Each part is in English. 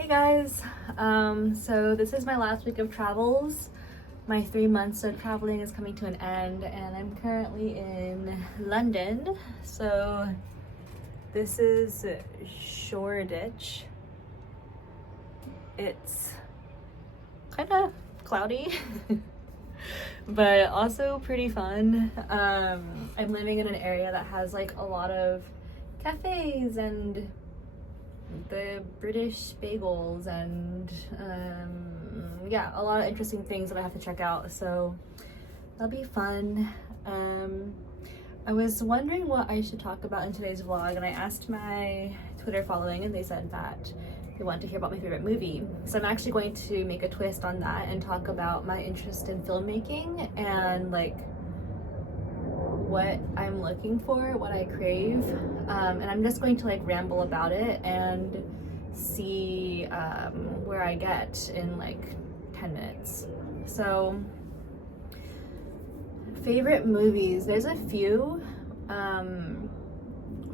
Hey guys, so this is my last week of travels. My 3 months of traveling is coming to an end, and I'm currently in London. So this is Shoreditch. It's kind of cloudy, but also pretty fun. I'm living in an area that has like a lot of cafes and the British bagels and yeah, a lot of interesting things that I have to check out, so that'll be fun. I was wondering what I should talk about in today's vlog, and I asked my Twitter following and they said that they want to hear about my favorite movie. So I'm actually going to make a twist on that and talk about my interest in filmmaking and like what I'm looking for, what I crave, and I'm just going to like ramble about it and see where I get in like 10 minutes. So favorite movies, there's a few,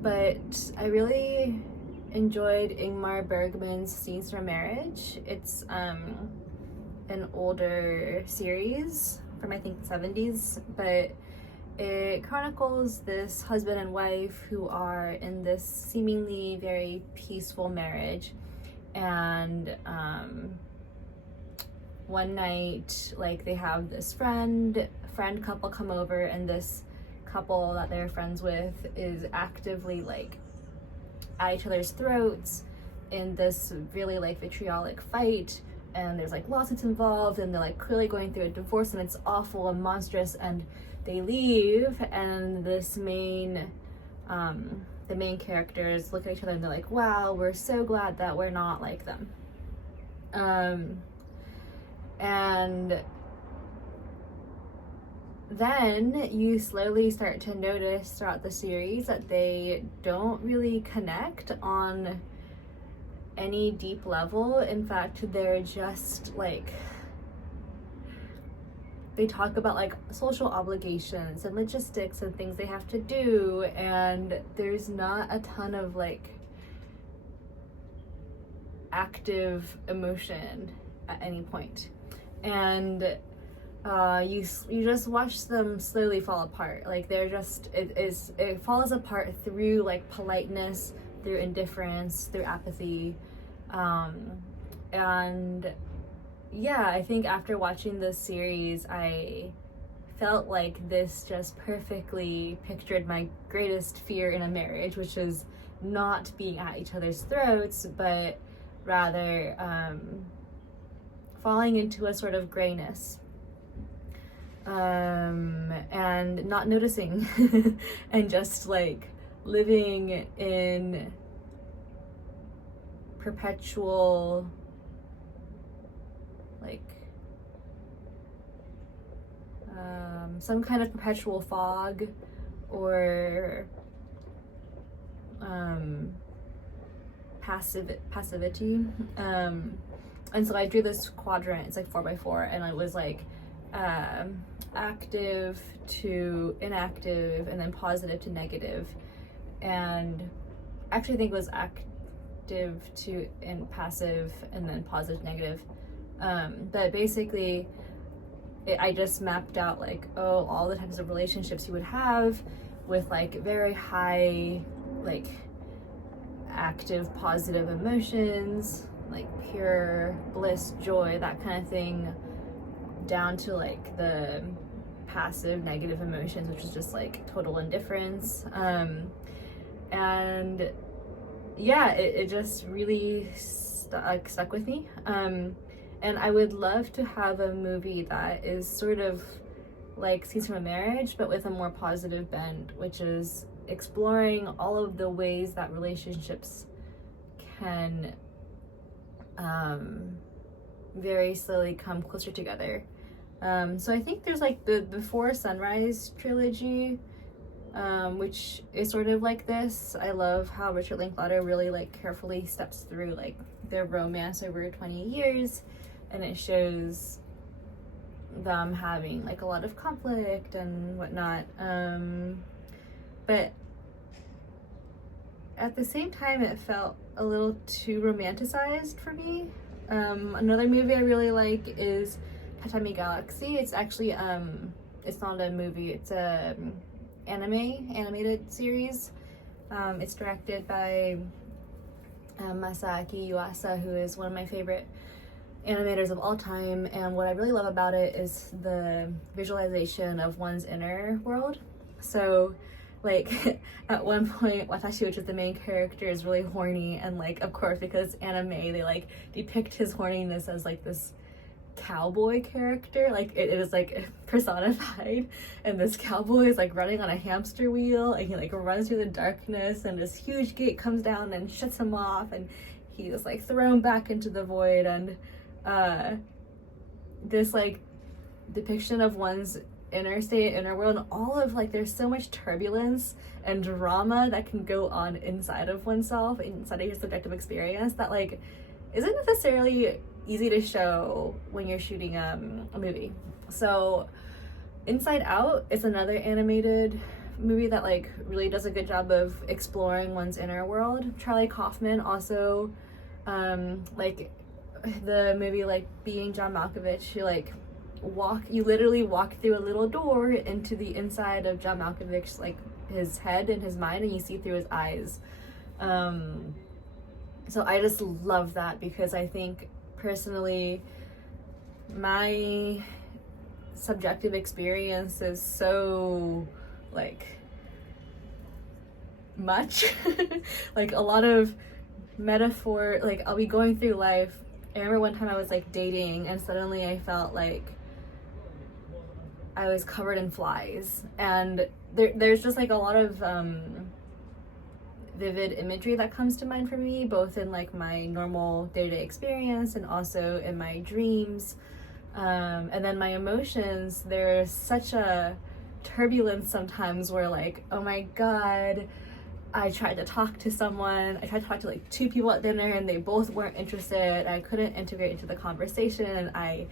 but I really enjoyed Ingmar Bergman's Scenes from Marriage. It's an older series from I think the 70s, but it chronicles this husband and wife who are in this seemingly very peaceful marriage, and one night like they have this friend couple come over, and this couple that they're friends with is actively like at each other's throats in this really like vitriolic fight, and there's like lawsuits involved, and they're like clearly going through a divorce, and it's awful and monstrous, and they leave, and this the main characters look at each other and they're like, wow, we're so glad that we're not like them. And then you slowly start to notice throughout the series that they don't really connect on any deep level. In fact, they're just like, they talk about like social obligations and logistics and things they have to do, and there's not a ton of like active emotion at any point. And you just watch them slowly fall apart. Like they're just, it falls apart through like politeness, through indifference, through apathy, and yeah, I think after watching this series, I felt like this just perfectly pictured my greatest fear in a marriage, which is not being at each other's throats, but rather falling into a sort of grayness, and not noticing and just like living in perpetual like some kind of perpetual fog or passivity. And so I drew this quadrant, it's like 4x4, and it was like active to inactive, and then positive to negative, and actually I think it was active to passive, and then positive to negative. But basically I just mapped out like, oh, all the types of relationships you would have with like very high like active positive emotions, like pure bliss, joy, that kind of thing, down to like the passive negative emotions, which is just like total indifference. And yeah, it just really stuck with me. And I would love to have a movie that is sort of like Scenes from a Marriage, but with a more positive bend, which is exploring all of the ways that relationships can very slowly come closer together. So I think there's like the Before Sunrise trilogy, which is sort of like this. I love how Richard Linklater really like carefully steps through like their romance over 20 years, and it shows them having like a lot of conflict and whatnot. But at the same time it felt a little too romanticized for me. Another movie I really like is Tatami Galaxy. It's actually it's not a movie, it's a animated series. It's directed by Masaaki Yuasa, who is one of my favorite animators of all time, and what I really love about it is the visualization of one's inner world. So like at one point Watashi, which is the main character, is really horny, and like of course because it's anime they like depict his horniness as like this cowboy character, like it is like personified, and this cowboy is like running on a hamster wheel, and he like runs through the darkness, and this huge gate comes down and shuts him off, and he is like thrown back into the void. And this like depiction of one's inner state, inner world, and all of like there's so much turbulence and drama that can go on inside of oneself, inside of your subjective experience, that like isn't necessarily easy to show when you're shooting a movie. So Inside Out is another animated movie that like really does a good job of exploring one's inner world. Charlie Kaufman also, like the movie like Being John Malkovich, you literally walk through a little door into the inside of John Malkovich's like his head and his mind, and you see through his eyes. So I just love that, because I think personally my subjective experience is so like much like a lot of metaphor. Like I'll be going through life. I remember one time I was like dating, and suddenly I felt like I was covered in flies, and there's just like a lot of vivid imagery that comes to mind for me, both in like my normal day-to-day experience and also in my dreams. And then my emotions, there's such a turbulence sometimes where like, oh my god, I tried to talk to someone, I tried to talk to like 2 people at dinner, and they both weren't interested. I couldn't integrate into the conversation. I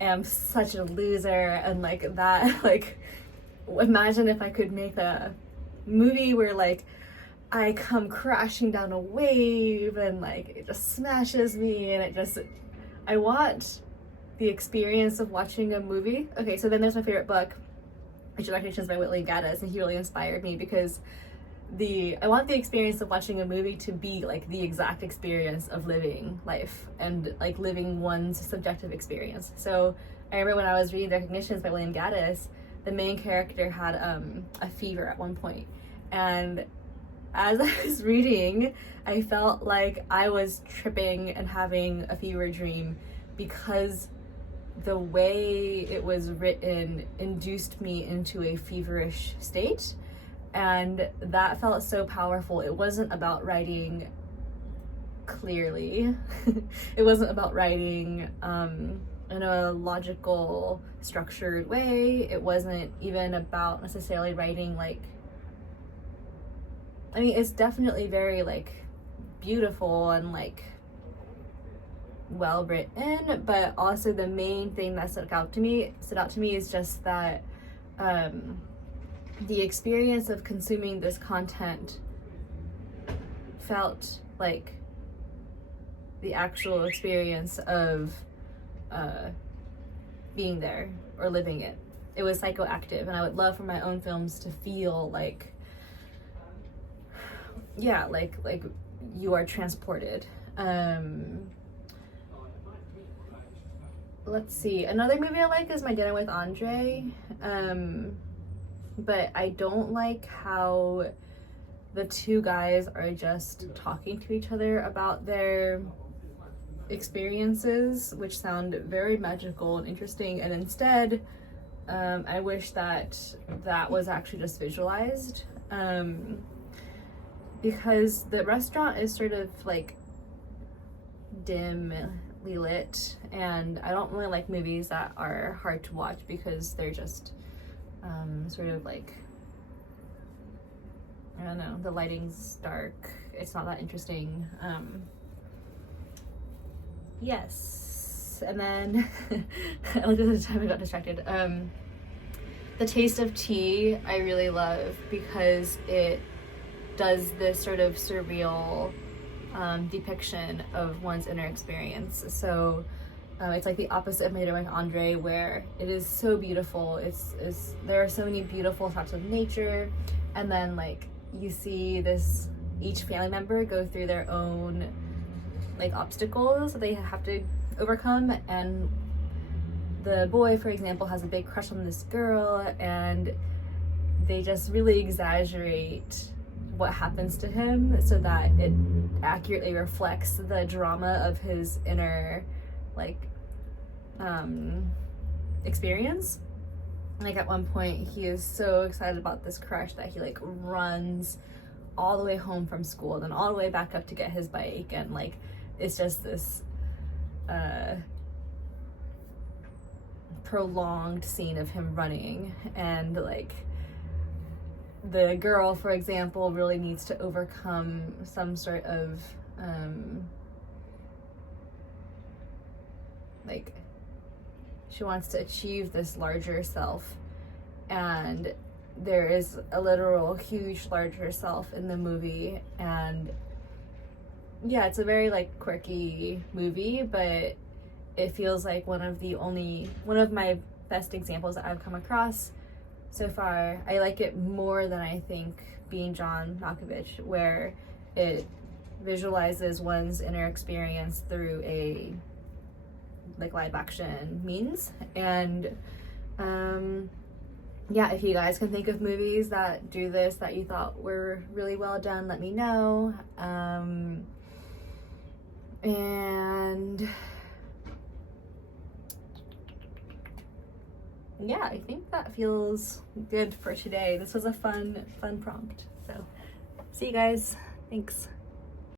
am such a loser. And like that, like imagine if I could make a movie where like I come crashing down a wave and like it just smashes me, and I want the experience of watching a movie. Okay, so then there's my favorite book, Introductions by Whitley Gaddis, and he really inspired me, because I want the experience of watching a movie to be like the exact experience of living life and like living one's subjective experience. So I remember when I was reading The Recognitions by William Gaddis, the main character had a fever at one point, and as I was reading, I felt like I was tripping and having a fever dream, because the way it was written induced me into a feverish state. And that felt so powerful. It wasn't about writing clearly. It wasn't about writing in a logical, structured way. It wasn't even about necessarily writing like, I mean, it's definitely very like beautiful and like well written, but also the main thing that stood out to me is just that the experience of consuming this content felt like the actual experience of being there or living it. It was psychoactive, and I would love for my own films to feel like, yeah, like you are transported. Let's see, another movie I like is My Dinner with Andre, but I don't like how the 2 guys are just talking to each other about their experiences, which sound very magical and interesting, and instead I wish that was actually just visualized, because the restaurant is sort of like dimly lit, and I don't really like movies that are hard to watch because they're just sort of like, I don't know, the lighting's dark, it's not that interesting. Yes, and then I looked at the time, I got distracted. The Taste of Tea I really love, because it does this sort of surreal depiction of one's inner experience. So it's like the opposite of My Dear Andre, where it is so beautiful. It's there are so many beautiful shots of nature, and then like you see this each family member go through their own like obstacles that they have to overcome. And the boy, for example, has a big crush on this girl, and they just really exaggerate what happens to him so that it accurately reflects the drama of his inner like experience. Like at one point he is so excited about this crush that he like runs all the way home from school, then all the way back up to get his bike, and like it's just this prolonged scene of him running. And like the girl, for example, really needs to overcome some sort of like she wants to achieve this larger self, and there is a literal huge larger self in the movie. And yeah, it's a very like quirky movie, but it feels like one of my best examples that I've come across so far. I like it more than I think Being John Malkovich, where it visualizes one's inner experience through a like live action means. And yeah, if you guys can think of movies that do this that you thought were really well done, let me know. And yeah, I think that feels good for today. This was a fun prompt. So see you guys. Thanks.